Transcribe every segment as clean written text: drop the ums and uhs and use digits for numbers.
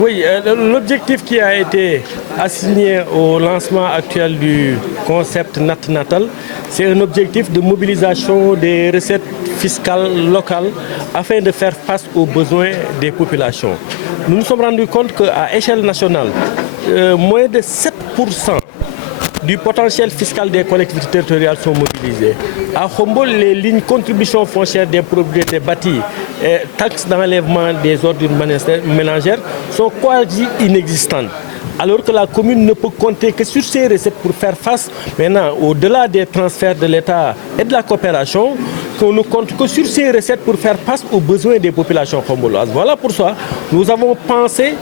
Oui, l'objectif qui a été assigné au lancement actuel du concept Natal, c'est un objectif de mobilisation des recettes fiscales locales afin de faire face aux besoins des populations. Nous nous sommes rendus compte qu'à échelle nationale, moins de 7% du potentiel fiscal des collectivités territoriales sont mobilisés. À Khombol, les lignes contribution foncière des propriétés bâties et taxes d'enlèvement des ordures ménagères sont quasi inexistantes. Alors que la commune ne peut compter que sur ses recettes pour faire face, maintenant, au-delà des transferts de l'État et de la coopération, qu'on ne compte que sur ses recettes pour faire face aux besoins des populations khomboloises. Voilà pourquoi nous avons pensé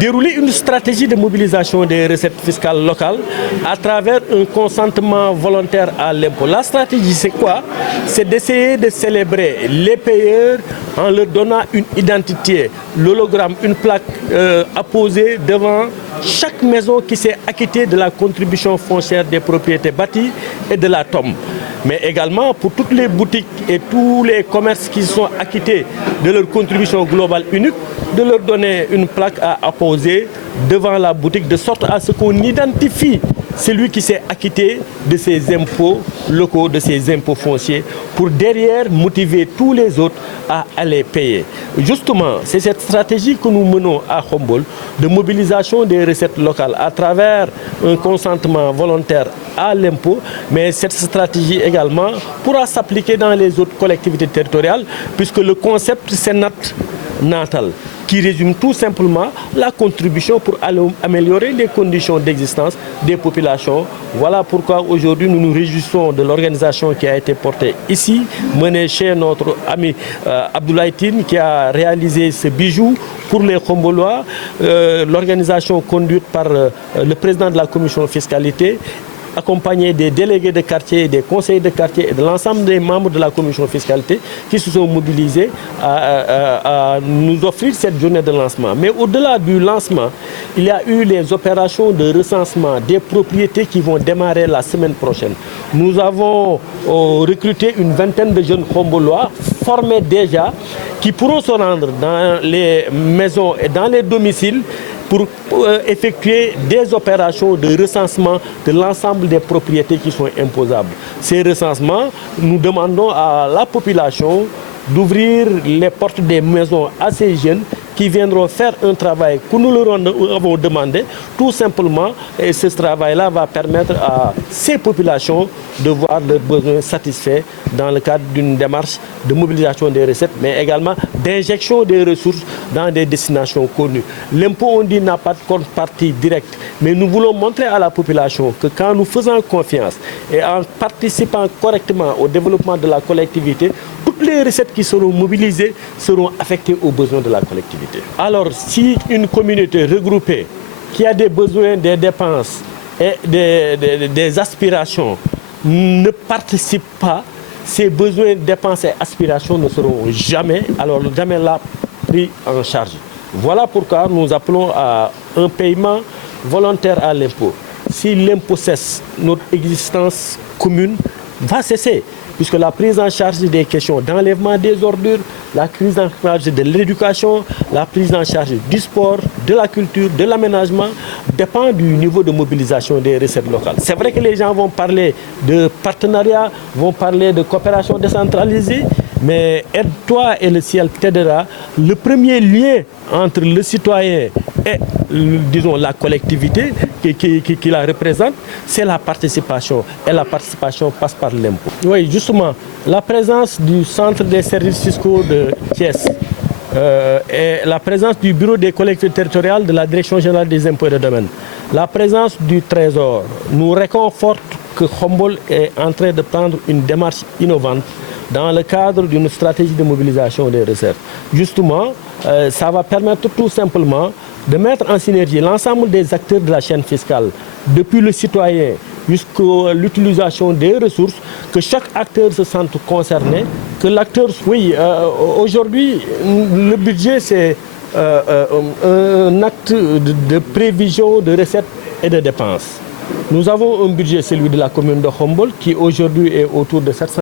dérouler une stratégie de mobilisation des recettes fiscales locales à travers un consentement volontaire à l'impôt. La stratégie, c'est quoi? C'est d'essayer de célébrer les payeurs en leur donnant une identité, l'hologramme, une plaque apposée devant chaque maison qui s'est acquittée de la contribution foncière des propriétés bâties et de la TOM. Mais également pour toutes les boutiques et tous les commerces qui sont acquittés de leur contribution globale unique, de leur donner une plaque à apposer devant la boutique de sorte à ce qu'on identifie celui qui s'est acquitté de ses impôts locaux, de ses impôts fonciers, pour derrière motiver tous les autres à aller payer. Justement, c'est cette stratégie que nous menons à Khombol de mobilisation des recettes locales à travers un consentement volontaire à l'impôt, mais cette stratégie également pourra s'appliquer dans les autres collectivités territoriales puisque le concept c'est Natal, qui résume tout simplement la contribution pour améliorer les conditions d'existence des populations. Voilà pourquoi aujourd'hui nous nous réjouissons de l'organisation qui a été portée ici, menée chez notre ami Abdoulaye Tine qui a réalisé ce bijou pour les Khombolois, l'organisation conduite par le président de la commission fiscalité, accompagné des délégués de quartier, des conseillers de quartier et de l'ensemble des membres de la commission fiscalité qui se sont mobilisés à nous offrir cette journée de lancement. Mais au-delà du lancement, il y a eu les opérations de recensement des propriétés qui vont démarrer la semaine prochaine. Nous avons recruté une vingtaine de jeunes Khombolois formés déjà qui pourront se rendre dans les maisons et dans les domiciles pour effectuer des opérations de recensement de l'ensemble des propriétés qui sont imposables. Ces recensements, nous demandons à la population d'ouvrir les portes des maisons à ces jeunes qui viendront faire un travail que nous leur avons demandé, tout simplement, et ce travail-là va permettre à ces populations de voir leurs besoins satisfaits dans le cadre d'une démarche de mobilisation des recettes, mais également d'injection des ressources dans des destinations connues. L'impôt, on dit, n'a pas de contrepartie directe, mais nous voulons montrer à la population que quand nous faisons confiance et en participant correctement au développement de la collectivité, toutes les recettes qui seront mobilisées seront affectées aux besoins de la collectivité. Alors, si une communauté regroupée qui a des besoins, des dépenses et des aspirations ne participe pas, ces besoins, dépenses et aspirations ne seront jamais là pris en charge. Voilà pourquoi nous appelons à un paiement volontaire à l'impôt. Si l'impôt cesse, notre existence commune va cesser, puisque la prise en charge des questions d'enlèvement des ordures, la prise en charge de l'éducation, la prise en charge du sport, de la culture, de l'aménagement, dépend du niveau de mobilisation des recettes locales. C'est vrai que les gens vont parler de partenariat, vont parler de coopération décentralisée, mais aide-toi et le ciel t'aidera. Le premier lien entre le citoyen et, disons, la collectivité qui la représente, c'est la participation. Et la participation passe par l'impôt. Oui, justement, la présence du Centre des services fiscaux de Thiès et la présence du Bureau des collectivités territoriales de la Direction générale des impôts et des domaines, la présence du Trésor nous réconforte que Khombol est en train de prendre une démarche innovante dans le cadre d'une stratégie de mobilisation des recettes. Justement, ça va permettre tout simplement de mettre en synergie l'ensemble des acteurs de la chaîne fiscale, depuis le citoyen jusqu'à l'utilisation des ressources, que chaque acteur se sente concerné, que l'acteur... Oui, aujourd'hui, le budget, c'est un acte de prévision de recettes et de dépenses. Nous avons un budget, celui de la commune de Khombol, qui aujourd'hui est autour de 700